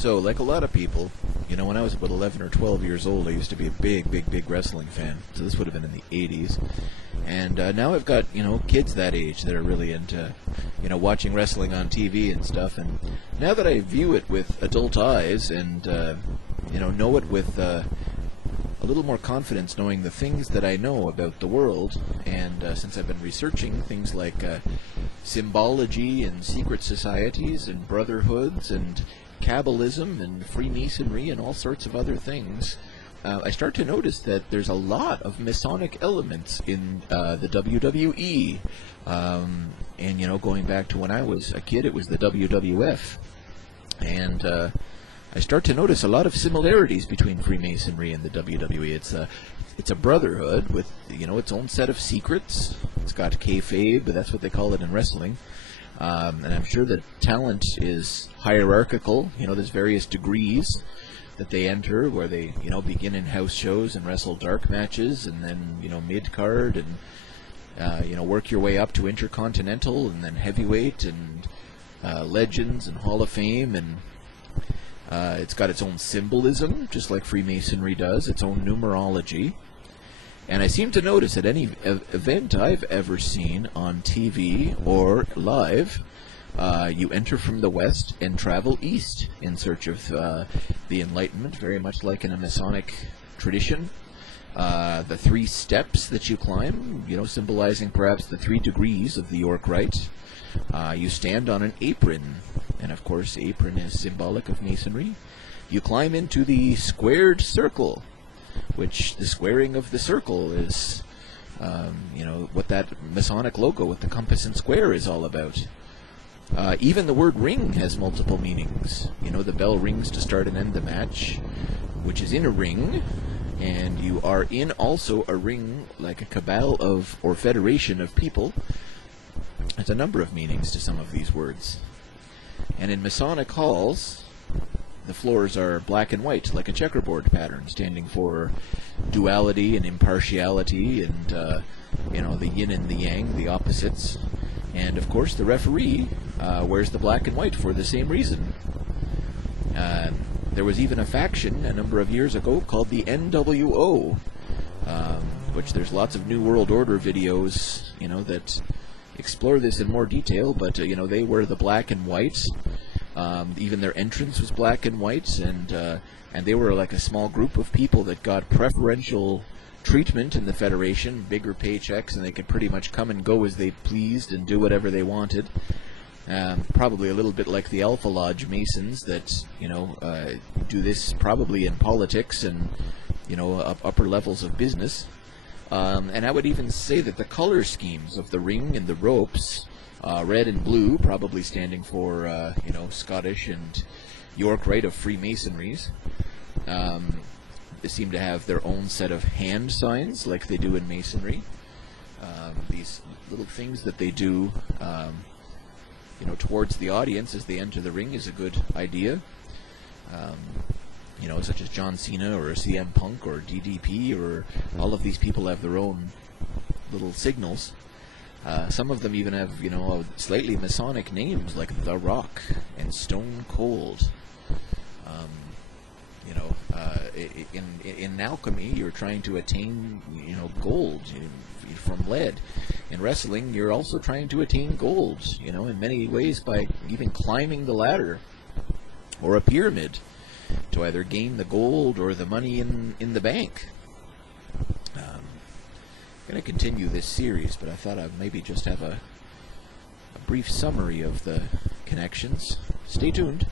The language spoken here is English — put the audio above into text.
So, like a lot of people, when I was about 11 or 12 years old, I used to be a big wrestling fan. So this would have been in the 80s. And now I've got, kids that age that are really into, watching wrestling on TV and stuff. And now that I view it with adult eyes and, know it with a little more confidence, knowing the things that I know about the world, and since I've been researching things like symbology and secret societies and brotherhoods and Kabbalism and Freemasonry and all sorts of other things, I start to notice that there's a lot of Masonic elements in the WWE. And, going back to when I was a kid, it was the WWF. And I start to notice a lot of similarities between Freemasonry and the WWE. It's a brotherhood with, its own set of secrets. It's got kayfabe, but that's what they call it in wrestling. And I'm sure that talent is hierarchical. There's various degrees that they enter, where they, begin in house shows and wrestle dark matches, and then, mid-card, and, work your way up to intercontinental, and then heavyweight, and legends, and Hall of Fame, and it's got its own symbolism, just like Freemasonry does, its own numerology. And I seem to notice at any event I've ever seen on TV or live, you enter from the west and travel east in search of the Enlightenment, very much like in a Masonic tradition. The 3 steps that you climb, symbolizing perhaps the 3 degrees of the York Rite. You stand on an apron, and of course apron is symbolic of Masonry. You climb into the squared circle, which the squaring of the circle is, what that Masonic logo with the compass and square is all about. Even the word ring has multiple meanings. The bell rings to start and end the match, which is in a ring, and you are in also a ring like a cabal of, or federation of people. There's a number of meanings to some of these words. And in Masonic halls, the floors are black and white, like a checkerboard pattern, standing for duality and impartiality, and the yin and the yang, the opposites. And of course, the referee wears the black and white for the same reason. There was even a faction a number of years ago called the NWO, which there's lots of New World Order videos, that explore this in more detail. But they wear the black and white. Even their entrance was black and white, and they were like a small group of people that got preferential treatment in the Federation, bigger paychecks, and they could pretty much come and go as they pleased and do whatever they wanted. Probably a little bit like the Alpha Lodge Masons that, do this probably in politics and, upper levels of business. And I would even say that the color schemes of the ring and the ropes, red and blue, probably standing for, Scottish and York Rite of Freemasonries, they seem to have their own set of hand signs like they do in Masonry. These little things that they do, towards the audience as they enter the ring is a good idea. Such as John Cena or CM Punk or DDP, or all of these people have their own little signals. Some of them even have, slightly Masonic names like The Rock and Stone Cold. In alchemy, you're trying to attain, gold from lead. In wrestling, you're also trying to attain gold, in many ways by even climbing the ladder or a pyramid to either gain the gold or the money in the bank. I'm going to continue this series, but I thought I'd maybe just have a brief summary of the connections. Stay tuned.